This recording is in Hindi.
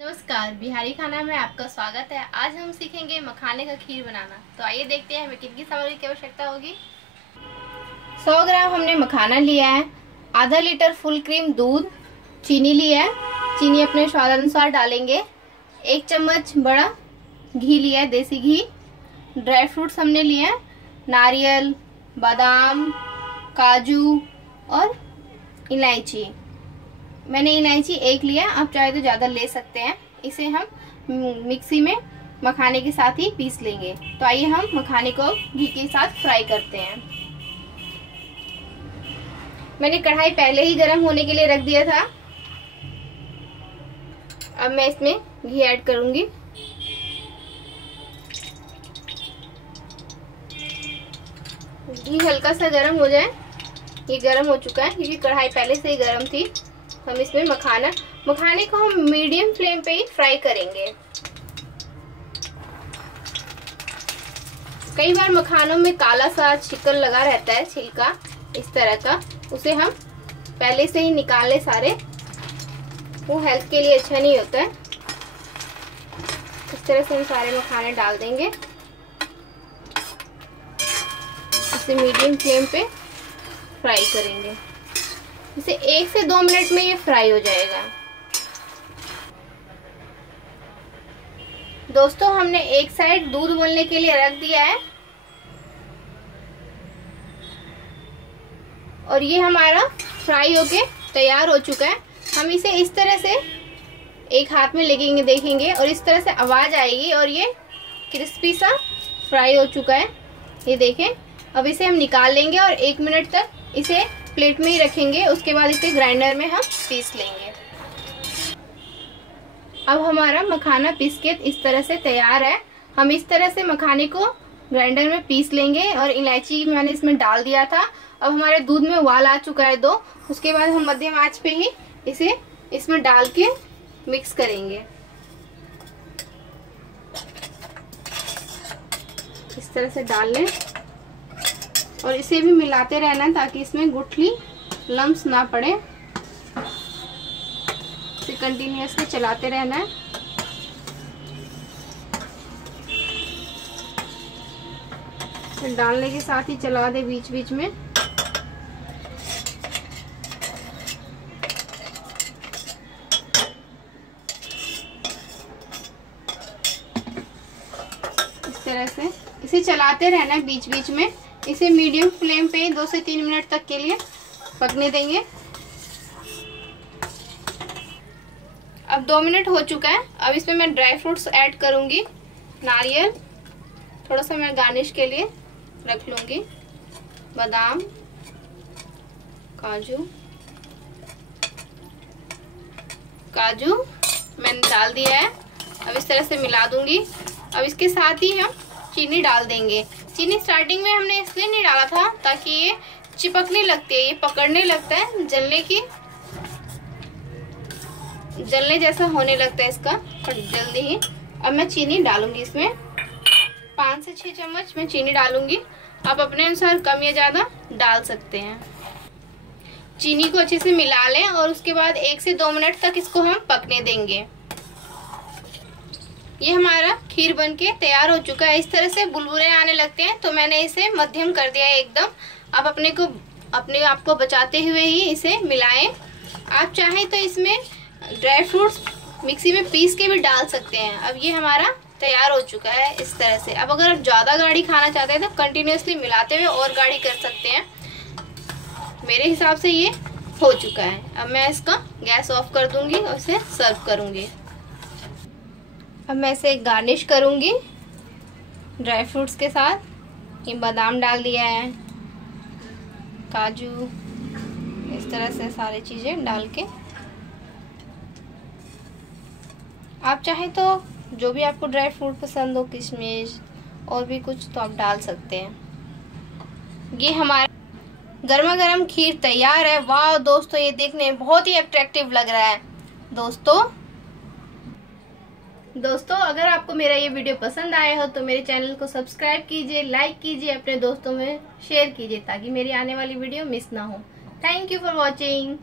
नमस्कार, बिहारी खाना में आपका स्वागत है। आज हम सीखेंगे मखाने का खीर बनाना। तो आइए देखते हैं हमें कितनी सामग्री की आवश्यकता होगी। 100 ग्राम हमने मखाना लिया है, आधा लीटर फुल क्रीम दूध, चीनी लिया है, चीनी अपने स्वाद अनुसार डालेंगे, 1 चम्मच बड़ा घी लिया है, देसी घी, ड्राई फ्रूट्स हमने लिए हैं, नारियल, बादाम, काजू और इलायची। मैंने इलायची 1 लिया, आप चाहे तो ज़्यादा ले सकते हैं। इसे हम मिक्सी में मखाने के साथ ही पीस लेंगे। तो आइए हम मखाने को घी के साथ फ्राई करते हैं। मैंने कढ़ाई पहले ही गर्म होने के लिए रख दिया था। अब मैं इसमें घी ऐड करूंगी। घी हल्का सा गर्म हो जाए। ये गर्म हो चुका है क्योंकि कढ़ाई पहले से ही गर्म थी। हम इसमें मखाने को हम मीडियम फ्लेम पे ही फ्राई करेंगे। कई बार मखानों में काला सा छिकल लगा रहता है, छिलका इस तरह का, उसे हम पहले से ही निकाल ले सारे, वो हेल्थ के लिए अच्छा नहीं होता है। इस तरह से हम सारे मखाने डाल देंगे। इसे मीडियम फ्लेम पे फ्राई करेंगे। इसे 1 से 2 मिनट में ये फ्राई हो जाएगा। दोस्तों, हमने एक साइड दूध उबलने के लिए रख दिया है और ये हमारा फ्राई होके तैयार हो चुका है। हम इसे इस तरह से एक हाथ में लेके देखेंगे और इस तरह से आवाज आएगी और ये क्रिस्पी सा फ्राई हो चुका है। ये देखें। अब इसे हम निकाल लेंगे और 1 मिनट तक इसे प्लेट में ही रखेंगे। उसके बाद इसे ग्राइंडर में हम पीस लेंगे। अब हमारा मखाना पीस के इस तरह से तैयार है। हम इस तरह से मखाने को ग्राइंडर में पीस लेंगे और इलायची मैंने इसमें डाल दिया था। अब हमारे दूध में उबाल आ चुका है 2। उसके बाद हम मध्यम आंच पे ही इसे इसमें डाल के मिक्स करेंगे। इस तरह से डाल लें और इसे भी मिलाते रहना है ताकि इसमें गुठली लम्स ना पड़े। इसे कंटिन्यूअसली चलाते रहना है। इसे डालने के साथ ही चला दे बीच बीच में। इस तरह से इसे चलाते रहना है बीच बीच में। इसे मीडियम फ्लेम पे 2 से 3 मिनट तक के लिए पकने देंगे। अब 2 मिनट हो चुका है। अब इसमें मैं ड्राई फ्रूट्स ऐड करूंगी। नारियल थोड़ा सा मैं गार्निश के लिए रख लूंगी, बादाम, काजू मैंने डाल दिया है। अब इस तरह से मिला दूंगी। अब इसके साथ ही हम चीनी डाल देंगे। चीनी स्टार्टिंग में हमने इसलिए नहीं डाला था ताकि ये चिपकने लगती है, ये पकड़ने लगता है, जलने जैसा होने लगता है इसका जल्दी ही। अब मैं चीनी डालूंगी इसमें। 5 से 6 चम्मच मैं चीनी डालूंगी। आप अपने अनुसार कम या ज़्यादा डाल सकते हैं। चीनी को अच्छे से मिला लें और उसके बाद 1 से 2 मिनट तक इसको हम पकने देंगे। ये हमारा खीर बनके तैयार हो चुका है। इस तरह से बुलबुले आने लगते हैं तो मैंने इसे मध्यम कर दिया है एकदम। आप अपने आप को बचाते हुए ही इसे मिलाएं। आप चाहें तो इसमें ड्राई फ्रूट्स मिक्सी में पीस के भी डाल सकते हैं। अब ये हमारा तैयार हो चुका है इस तरह से। अब अगर आप ज़्यादा गाढ़ी खाना चाहते हैं तो कंटिन्यूसली मिलाते हुए और गाढ़ी कर सकते हैं। मेरे हिसाब से ये हो चुका है। अब मैं इसका गैस ऑफ कर दूंगी और इसे सर्व करूंगी। अब मैं इसे गार्निश करूंगी ड्राई फ्रूट्स के साथ। ये बादाम डाल दिया है, काजू, इस तरह से सारी चीज़ें डाल के। आप चाहें तो जो भी आपको ड्राई फ्रूट पसंद हो, किशमिश और भी कुछ, तो आप डाल सकते हैं। ये हमारा गर्मा गर्म खीर तैयार है। वाह दोस्तों, ये देखने में बहुत ही अट्रैक्टिव लग रहा है। दोस्तों अगर आपको मेरा ये वीडियो पसंद आया हो तो मेरे चैनल को सब्सक्राइब कीजिए, लाइक कीजिए, अपने दोस्तों में शेयर कीजिए ताकि मेरी आने वाली वीडियो मिस ना हो। Thank you for watching.